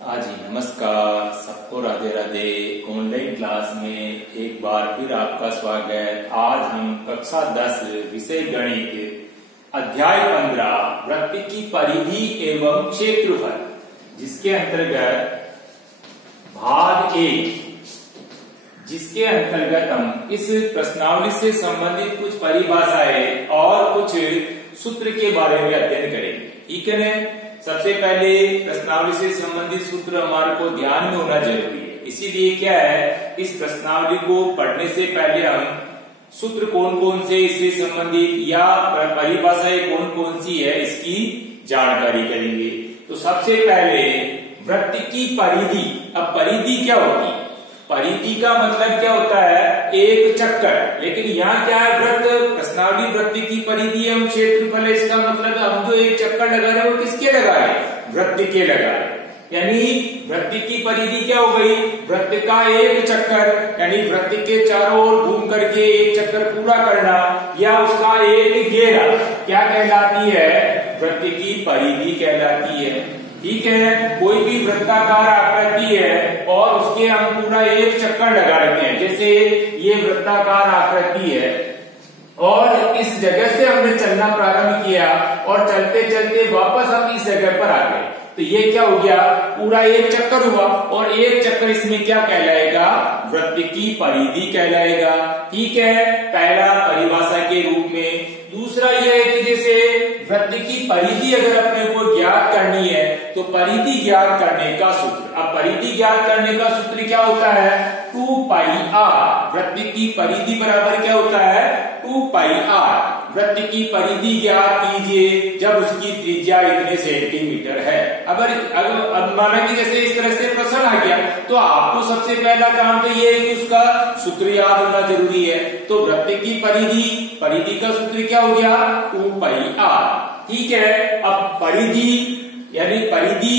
हाँ जी, नमस्कार सबको, राधे राधे। ऑनलाइन क्लास में एक बार फिर आपका स्वागत। आज हम कक्षा 10 विषय गणित अध्याय 15 वृत्त की परिधि एवं क्षेत्रफल, जिसके अंतर्गत भाग 1, जिसके अंतर्गत हम इस प्रश्नावली से संबंधित कुछ परिभाषाएं और कुछ सूत्र के बारे में अध्ययन करेंगे। ठीक है ना। सबसे पहले प्रश्नावली से संबंधित सूत्र हमारे को ध्यान में होना जरूरी है। इसीलिए क्या है, इस प्रश्नावली को पढ़ने से पहले हम सूत्र कौन कौन से इससे संबंधित या परिभाषाएं कौन कौन सी है इसकी जानकारी करेंगे। तो सबसे पहले वृत्त की परिधि। अब परिधि क्या होती है? परिधि का मतलब क्या होता है? एक चक्कर। लेकिन यहाँ क्या है, वृत्त, प्रश्नावली वृत्त की परिधि एवं क्षेत्रफल है। इसका मतलब हम जो एक चक्कर लगा रहे हैं वो किसके लगा रहे हैं? वृत्त के लगा रहे हैं। यानी वृत्त की परिधि क्या हो गई? वृत्त का एक चक्कर, यानी वृत्त के चारों ओर घूम करके एक चक्कर पूरा करना, या उसका एक घेरा क्या कहलाती है? वृत्त की परिधि कहलाती है। ठीक है। कोई भी वृत्ताकार आकृति है और उसके हम पूरा एक चक्कर लगा रखे हैं। जैसे ये वृत्ताकार आकृति है और इस जगह से हमने चलना प्रारंभ किया और चलते चलते वापस हम इस जगह पर आ गए, तो ये क्या हो गया? पूरा एक चक्कर हुआ और एक चक्कर इसमें क्या कहलाएगा? वृत्त की परिधि कहलाएगा। ठीक है, पहला परिभाषा के रूप में। दूसरा यह है कि जैसे वृत्त की परिधि अगर अपने को ज्ञात करनी है तो परिधि ज्ञात करने का सूत्र, अब परिधि ज्ञात करने का सूत्र क्या होता है? 2 पाई r। वृत्त की परिधि बराबर क्या होता है? 2 पाई r। वृत्त की परिधि ज्ञात कीजिए जब उसकी त्रिज्या इतने सेंटीमीटर है। अब माना कि जैसे इस तरह से प्रश्न आ गया तो आपको सबसे पहला काम तो ये है कि उसका सूत्र याद होना जरूरी है। तो वृत्त की परिधि का सूत्र क्या हो गया? 2 पाई r। ठीक है। अब परिधि यानी परिधि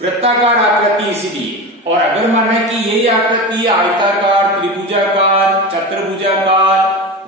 वृत्ताकार आकृति, इसलिए, और अगर माना कि यही आकृति आयताकार, त्रिभुजाकार, चतुर्भुजाकार,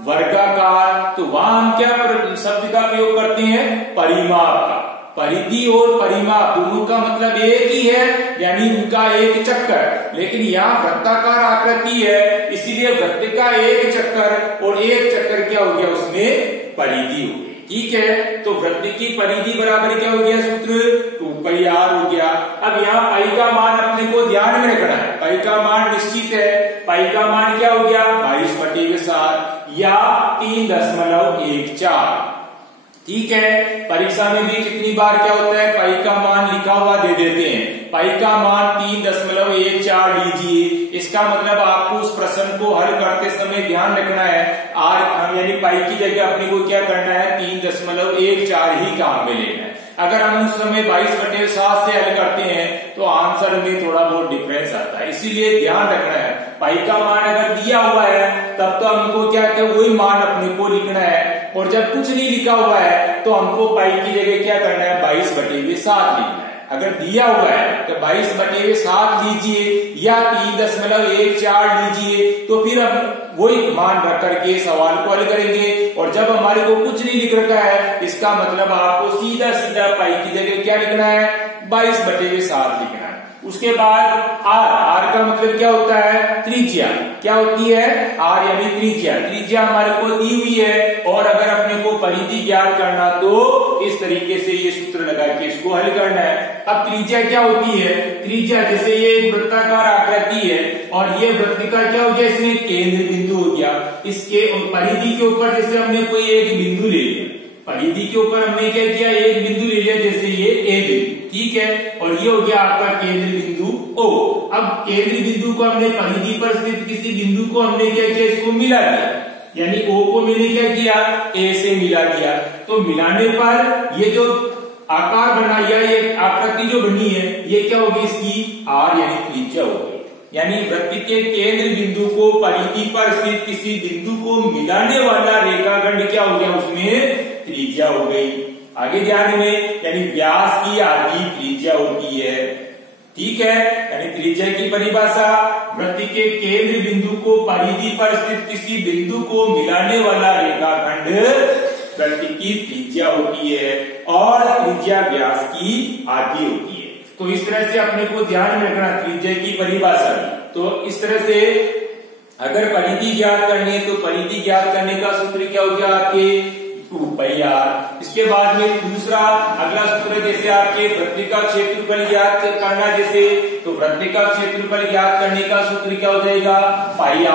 वर्गाकार, तो वहां हम क्या शब्द का प्रयोग करते हैं? परिमाप का। परिधि और परिमाप दोनों का मतलब एक ही है, यानी उनका एक चक्कर। लेकिन यहाँ वृत्ताकार आकृति है, इसीलिए वृत्त का एक चक्कर और एक चक्कर क्या हो गया? उसमें परिधि हो गई। ठीक है। तो वृत्त की परिधि बराबर क्या हो गया? सूत्र 2 पाई r हो गया। अब यहाँ पाई का मान अपने को ध्यान में रखना है। पाई का मान निश्चित है। पाई का मान क्या हो गया? 22/7 या 3.14। ठीक है। परीक्षा में भी कितनी बार क्या होता है? पाई का मान लिखा हुआ दे देते हैं। पाई का मान 3.14 लीजिए। इसका मतलब आपको उस प्रश्न को हल करते समय ध्यान रखना है, r यानी पाई की जगह अपने को क्या करना है? 3.14 ही काम में लेना है। अगर हम उस समय 22/7 से हल करते हैं तो आंसर में थोड़ा बहुत डिफरेंस आता है। इसीलिए ध्यान रखना है, पाई का मान अगर दिया हुआ है तब तो हमको क्या है? वही मान अपने को लिखना है। और जब कुछ नहीं लिखा हुआ है तो हमको पाई की जगह क्या करना है? 22/7 लिखना है। अगर दिया हुआ है तो 22/7 लीजिए या 3.14 लीजिए, तो फिर हम वही मान रख करके सवाल को हल करेंगे। और जब हमारे को कुछ नहीं लिख रखा है, इसका मतलब आपको सीधा सीधा पाई की जगह क्या लिखना है? 22/7 लिखना है। उसके बाद r का मतलब क्या होता है? त्रिज्या। क्या होती है? r यानी त्रिज्या। त्रिज्या हमारे को दी हुई है और अगर अपने को परिधि ज्ञात करना तो इस तरीके से ये सूत्र लगा के इसको हल करना है। अब त्रिज्या क्या होती है? त्रिज्या, जैसे ये एक वृत्ताकार आकृति है और ये वृत्त का क्या हो गया? इसमें केंद्र बिंदु हो गया। इसके परिधि के ऊपर जैसे हमने कोई एक बिंदु ले लिया, परिधि के ऊपर हमने क्या किया? एक बिंदु ले लिया, जैसे ये ए बिंदु। ठीक है। और ये हो गया आपका केंद्र बिंदु O। अब केंद्र बिंदु को हमने परिधि पर स्थित किसी बिंदु को हमने क्या किया? इसको मिला दिया, यानी O को मैंने क्या किया? A से मिला दिया। तो मिलाने पर ये जो आकार बना या ये आकृति जो बनी है, ये क्या होगी? इसकी r यानी त्रिज्या होगी। यानी वृत्त के केंद्र बिंदु को परिधि पर स्थित किसी बिंदु को मिलाने वाला रेखाखंड क्या हो गया? उसमें त्रिज्या हो गई। आगे ध्यान में, यानी व्यास की आधी त्रिज्या होती है। ठीक है। यानी त्रिज्या की परिभाषा, वृत्त के केंद्र बिंदु को परिधि पर स्थित किसी बिंदु को मिलाने वाला रेखाखंड वृत्त की त्रिज्या होती है और त्रिज्या व्यास की आधी होती है। तो इस तरह से अपने को ध्यान में रखना त्रिज्या की परिभाषा। तो इस तरह से अगर परिधि ज्ञात करनी है तो परिधि ज्ञात करने का सूत्र क्या हो गया आपके 2πr। इसके बाद में दूसरा अगला सूत्र जैसे आपके वृत्त का क्षेत्रफल ज्ञात करना, जैसे तो वृत्त का क्षेत्रफल ज्ञात करने का सूत्र क्या हो जाएगा πr²।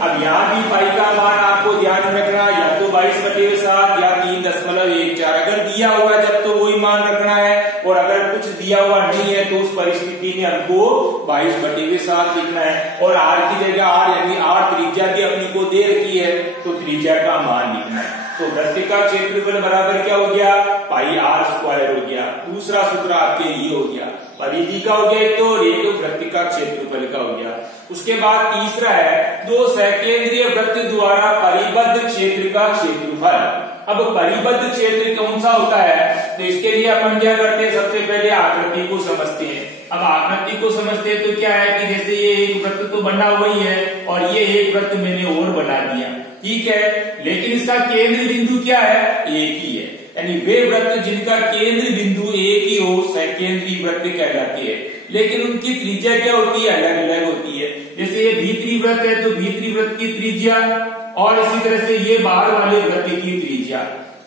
अब यहाँ भी पाई का मान आपको ध्यान में रखना, या तो 22/7 या 3.14। अगर दिया हुआ जब तो वही मान रखना है, और अगर कुछ दिया हुआ नहीं है तो उस परिस्थिति में हमको 22/7 लिखना है। और r की जगह r यानी r त्रिज्या भी अपनी को दे रखी है तो त्रिज्या का मान लिखना है। तो वृत्त का क्षेत्रफल बराबर क्या हो गया πr² हो गया। दूसरा सूत्र आपके ये हो गया, परिधि का हो गया एक तो, और एक वृत्त का क्षेत्रफल का हो गया। उसके बाद तीसरा है दो सकेंद्रीय वृत्त द्वारा परिबद्ध क्षेत्र का क्षेत्रफल। अब परिबद्ध क्षेत्र कौन सा होता है, तो इसके लिए अपन क्या करते हैं, सबसे पहले आकृति को समझते हैं। अब आकृति को समझते हैं तो क्या है कि जैसे ये एक वृत्त तो बना हुआ ही है, और ये एक वृत्त मैंने और बना दिया, ठीक है, लेकिन इसका केंद्र बिंदु क्या है, एक ही है। यानी वे वृत्त जिनका केंद्र बिंदु एक ही हो सकेंद्रीय वृत्त कहलाते हैं, लेकिन उनकी त्रिज्या क्या होती है, अलग अलग होती है। जैसे ये भीतरी वृत्त है तो भीतरी वृत्त की त्रिज्या, और इसी तरह से ये बाहर वाले वृत्त की त्रिज्या।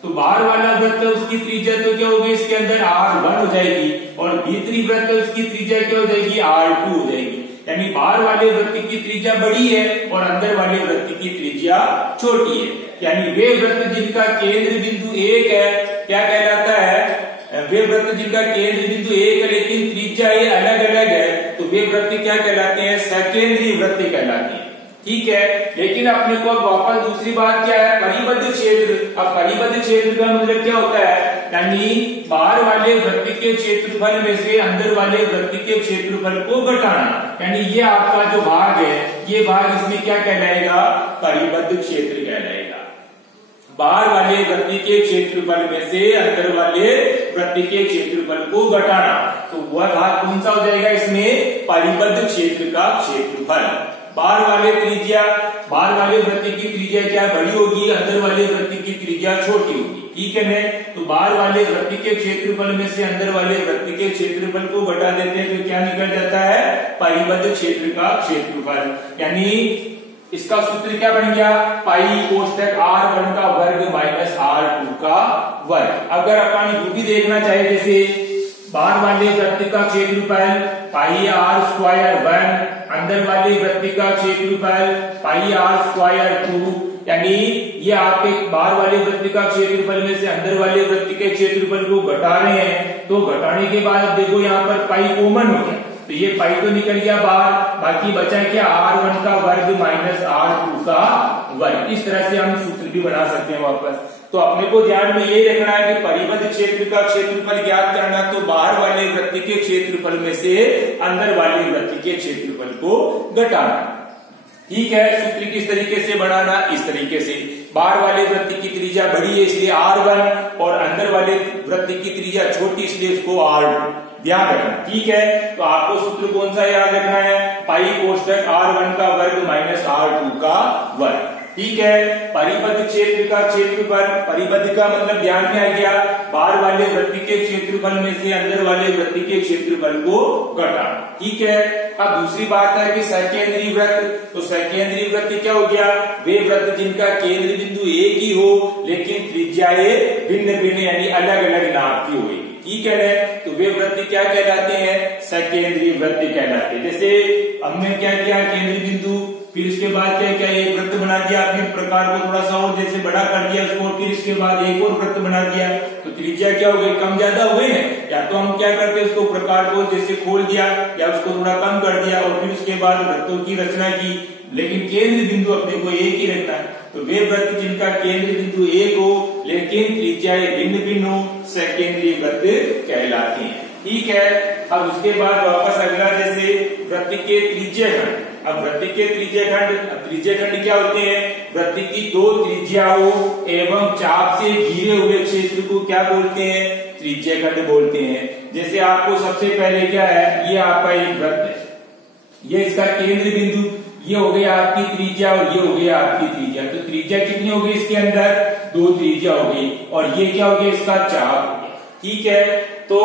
तो बाहर वाला वृत्त उसकी त्रिज्या तो क्या होगी, इसके अंदर r1 हो जाएगी, और भीतरी वृत्त उसकी त्रिज्या क्या हो जाएगी, r2 हो जाएगी। यानी बाहर वाले वृत्त की त्रिज्या बड़ी है और अंदर वाले वृत्त की त्रिज्या छोटी है। यानी वे वृत्त जिनका केंद्र बिंदु एक है क्या कहलाता है, वे वृत्त जिनका केंद्र बिंदु एक है लेकिन त्रिज्या ये अलग अलग है, तो वे वृत्त क्या कहलाते हैं, सकेंद्रीय वृत्त कहलाते हैं, ठीक है। लेकिन अपने को अब वापस दूसरी बात क्या है, परिबद्ध क्षेत्र। अब परिबद्ध क्षेत्र का मतलब क्या होता है, यानी बाहर वाले वृत्त के क्षेत्रफल में से अंदर वाले वृत्त के क्षेत्रफल को घटाना। यानी ये आपका जो भाग है, ये भाग इसमें क्या कहलाएगा, परिबद्ध क्षेत्र कहलाएगा। बाहर वाले वृत्त के क्षेत्रफल में से अंदर वाले वृत्त के क्षेत्रफल को घटाना, तो वह भाग कौन सा हो जाएगा, इसमें परिबद्ध क्षेत्र का क्षेत्रफल। बाहर वाले त्रिज्या, बाहर वाले वृत्त की त्रिज्या क्या बड़ी होगी, अंदर वाले वृत्त की त्रिज्या छोटी होगी, ठीक है ना। तो बाहर वाले वृत्त के क्षेत्रफल में से अंदर वाले वृत्त के क्षेत्रफल को घटा देते हैं तो क्या निकल जाता है, परिबद्ध क्षेत्र का क्षेत्रफल। यानी इसका सूत्र क्या बन गया, पाई कोष्टक r1 का वर्ग माइनस r2 का वर्ग। अगर अपन यू भी देखना चाहे, जैसे बाहर वाले वृत्त का क्षेत्रफल πr²1, अंदर वाले वृत्त का क्षेत्रफल πr²2, यानी ये आपके बाहर वाले वृत्त का क्षेत्रफल में से अंदर वाले वृत्त के क्षेत्रफल को घटा रहे हैं, तो घटाने के बाद अब देखो यहाँ पर पाई कॉमन हो गया, तो ये पाई तो निकल गया बाहर, बाकी बचा क्या r1 का वर्ग माइनस r2 का वर्ग। इस तरह से हम सूत्र भी बना सकते हैं वापस। तो अपने को ध्यान में ये रखना है कि परिबद्ध क्षेत्र का क्षेत्रफल ज्ञात करना, तो बाहर वाले वृत्त के क्षेत्रफल में से अंदर वाले वृत्त के क्षेत्रफल को घटाना, ठीक है। सूत्र किस तरीके से बनाना, इस तरीके से, बाहर वाले वृत्त की त्रिज्या बड़ी है इसलिए r1, और अंदर वाले वृत्त की त्रिज्या छोटी इसलिए उसको r2, ध्यान रखना, ठीक है। तो आपको सूत्र कौन सा याद रखना है, पाई कोष्टक r1 का वर्ग माइनस r2 का वर्ग, ठीक है। परिबद्ध क्षेत्र का क्षेत्रफल, परिबद्ध का मतलब ध्यान में आ गया, बाहर वाले वृत्त के क्षेत्रफल में से अंदर वाले वृत्त के क्षेत्रफल को घटाना, ठीक है। अब दूसरी बात है कि सकेंद्रीय वृत्त, तो सकेंद्रीय वृत्त क्या हो गया, वे वृत्त जिनका केंद्र बिंदु एक ही हो लेकिन त्रिज्याएं भिन्न भिन्न यानी अलग अलग नाप की हुई, ठीक है ना। तो वे वृत्त क्या कहलाते हैं, सकेंद्रीय वृत्त कहलाते हैं। जैसे हमने क्या किया, केंद्र बिंदु, फिर इसके बाद क्या क्या एक वृत्त बना दिया, फिर प्रकार को थोड़ा सा और जैसे बड़ा कर दिया उसको, फिर इसके बाद एक और वृत्त बना दिया, तो त्रिज्या क्या हो गई, कम ज्यादा हुए हैं। या तो हम क्या करते हैं, उसको प्रकार को जैसे खोल दिया या उसको थोड़ा कम कर दिया और फिर उसके बाद वृत्तों की रचना की, लेकिन केंद्र बिंदु अपने को एक ही रहता है। तो वे वृत्त जिनका केंद्र बिंदु एक हो लेकिन त्रिज्याएं भिन्न भिन्न हो सकेंद्रीय वृत्त कहलाते हैं, ठीक है। अब उसके बाद वापस अगला, जैसे वृत्त के त्रिज्या खंड। अब वृत्त के त्रिज्या खंड क्या होते हैं, वृत्त की दो त्रिज्याओं एवं चाप से घिरे हुए क्षेत्र को क्या बोलते हैं, त्रिज्या खंड बोलते हैं। जैसे आपको सबसे पहले क्या है, ये आपका एक वृत्त है, ये इसका केंद्र बिंदु, ये हो गया आपकी त्रिज्या और ये हो गया आपकी त्रिज्या। तो त्रिज्या कितनी होगी इसके अंदर, दो त्रिज्या होगी, और ये क्या हो गया, इसका चाप, ठीक है। तो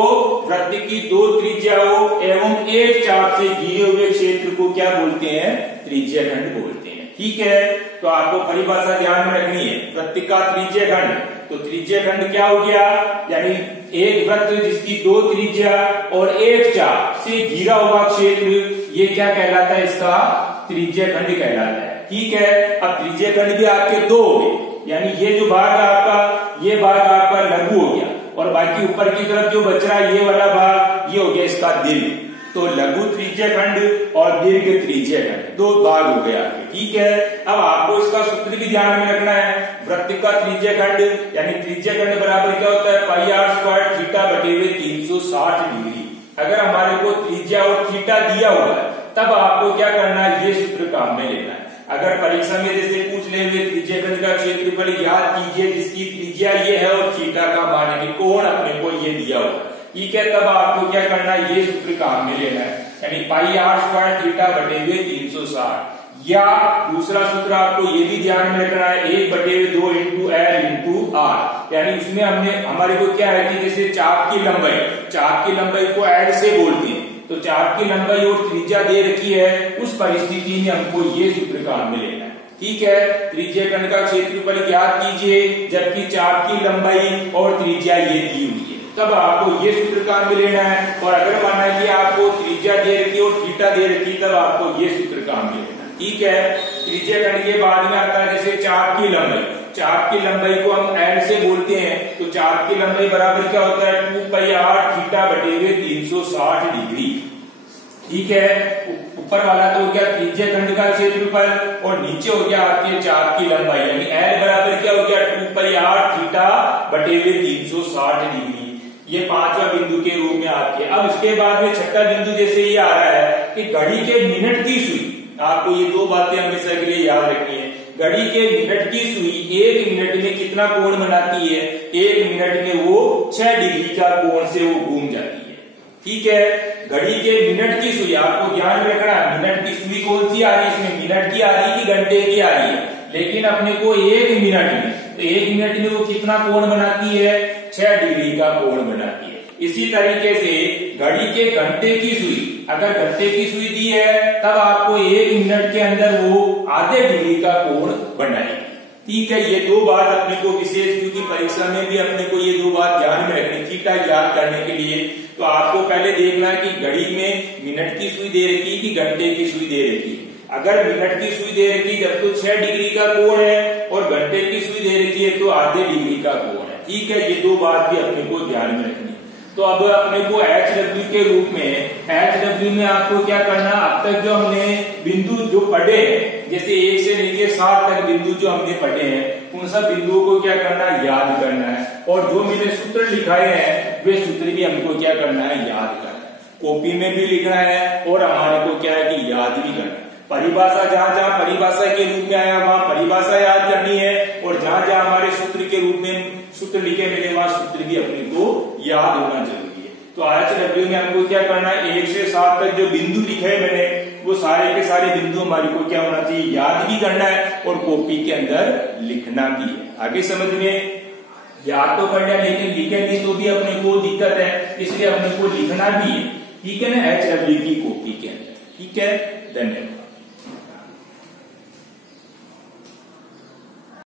वृत्त की दो त्रिज्याओं एवं एक चाप से घिरे हुए क्षेत्र को क्या बोलते हैं? त्रिज्या खंड बोलते हैं। ठीक है, तो आपको परिभाषा ध्यान में रखनी है। वृत्त का त्रिज्या खंड, तो त्रिज्या खंड क्या हो गया? यानी एक वृत्त जिसकी दो त्रिज्या और एक चाप से घिरा हुआ क्षेत्र, ये क्या कहलाता है? इसका त्रिज्या खंड कहलाता है। ठीक है, अब त्रिज्या खंड भी आपके दो हो गए, यानी ये जो भाग है आपका, ये भाग आपका लघु हो गया और बाकी ऊपर की तरफ जो बच रहा है ये वाला भाग, ये हो गया इसका दीर्घ। तो लघु त्रिज्या खंड और दीर्घ त्रिज्या खंड दो भाग हो गए आपके। ठीक है, अब आपको इसका सूत्र भी ध्यान में रखना है। वृत्त का त्रिज्या खंड यानी त्रिज्या खंड बराबर क्या होता है? पाई आर स्क्वायर थीटा बटे हुए 360 डिग्री। अगर हमारे को त्रिज्या और थीटा दिया हुआ है तब आपको क्या करना है? ये सूत्र काम में लेना है। अगर परीक्षा में जैसे पूछ ले हुए त्रिज्या खंड का क्षेत्रफल याद कीजिए जिसकी त्रिज्या ये है और थीटा का मान है, कोण अपने को ये दिया हुआ है। ठीक है, तब आपको क्या करना है? ये सूत्र काम में लेना है, यानी पाई आर स्क्वायर थीटा बटे हुए 360। या दूसरा सूत्र आपको ये भी ध्यान में रखना है, 1 बटे 2 इंटू एल इंटू आर। यानी उसमें हमने हमारे को क्या है कि जैसे चाप की लंबाई को एल से बोलते हैं, तो चाप की लंबाई और त्रिज्या दे रखी है, उस परिस्थिति में हमको ये सूत्र काम में लेना है। ठीक है, त्रिज्या खंड का क्षेत्रफल ज्ञात कीजिए जबकि चाप की लंबाई और त्रिज्या ये दी हुई है, तब आपको ये सूत्र काम में लेना है। और अगर माना कि आपको त्रिज्या दे रखी और थीटा दे रखी, तब आपको ये सूत्र काम में लेना है। ठीक है, त्रिज्या खंड के बाद में आता है जैसे चाप की लंबाई को हम एल से बोलते हैं, तो चाप की लंबाई बराबर क्या होता है? 2 पाई आर थीटा बटे हुए 360 डिग्री। ठीक है, ऊपर वाला तो हो गया त्रिज्या खंड का क्षेत्रफल और नीचे हो गया आपके चाप की लंबाई, यानी एल बराबर क्या हो गया? 2 पाई आर थीटा बटे हुए 360 डिग्री। ये पांचवा बिंदु के रूप में आपके। अब इसके बाद में छठा बिंदु जैसे ये आ रहा है कि घड़ी के मिनट की सुई, आपको ये दो बातें हमेशा के लिए याद रखनी है। घड़ी के मिनट की सुई 1 मिनट में कितना कोण बनाती है? 1 मिनट में वो 6 डिग्री का कोण से वो घूम जाती है। ठीक है, घड़ी के मिनट की सुई आपको ध्यान में रखना है। मिनट की सुई कौन सी आ रही है? इसमें मिनट की आ रही है कि घंटे की आ रही है? लेकिन अपने को 1 मिनट में, तो 1 मिनट में वो कितना कोण बनाती है? 6 डिग्री का कोण बनाती है। इसी तरीके से घड़ी के घंटे की सुई, अगर घंटे की सुई दी है तब आपको 1 मिनट के अंदर वो आधे डिग्री का कोण बनाएगी। ठीक है, ये दो बात अपने को विशेष, क्योंकि परीक्षा में भी अपने को ये दो बात ध्यान में रखनी, थीटा याद करने के लिए। तो आपको पहले देखना है कि घड़ी में मिनट की सुई दे रखी कि घंटे की सुई दे रखी। अगर मिनट की सुई दे रखी जब तो 6 डिग्री का कोण है और घंटे की सुई दे रखी है तो आधे डिग्री का कोण है। ठीक है, ये दो बात भी अपने को ध्यान में रखनी है। तो अब अपने को HW के रूप में, HW में आपको क्या करना? अब तक जो हमने बिंदु जो पढ़े हैं, जैसे 1 से लेके 7 तक बिंदु जो हमने पढ़े हैं, उन सब बिंदुओं को क्या करना है? याद करना है। और जो मैंने सूत्र लिखाए हैं वे सूत्र भी हमको क्या करना है? याद करना है। कॉपी में भी लिखना है और हमारे को क्या है कि याद भी करना है। परिभाषा जहां जहां परिभाषा के रूप में आया वहां परिभाषा याद करनी है, और जहां जहां हमारे सूत्र के रूप में सूत्र लिखे मिले वहां सूत्र भी अपने को याद होना जरूरी है। तो HW में हमको क्या करना है? 1 से 7 तक जो बिंदु लिखे हैं मैंने, वो सारे के सारे बिंदु हमारे को क्या होना चाहिए? याद भी करना है और कॉपी के अंदर लिखना भी है। आगे समझ में याद तो करना है, लेकिन लिखेंगे तो भी अपने को दिक्कत है, इसलिए अपने को लिखना भी है। ठीक है ना, HW की कॉपी के अंदर। ठीक है, धन्यवाद।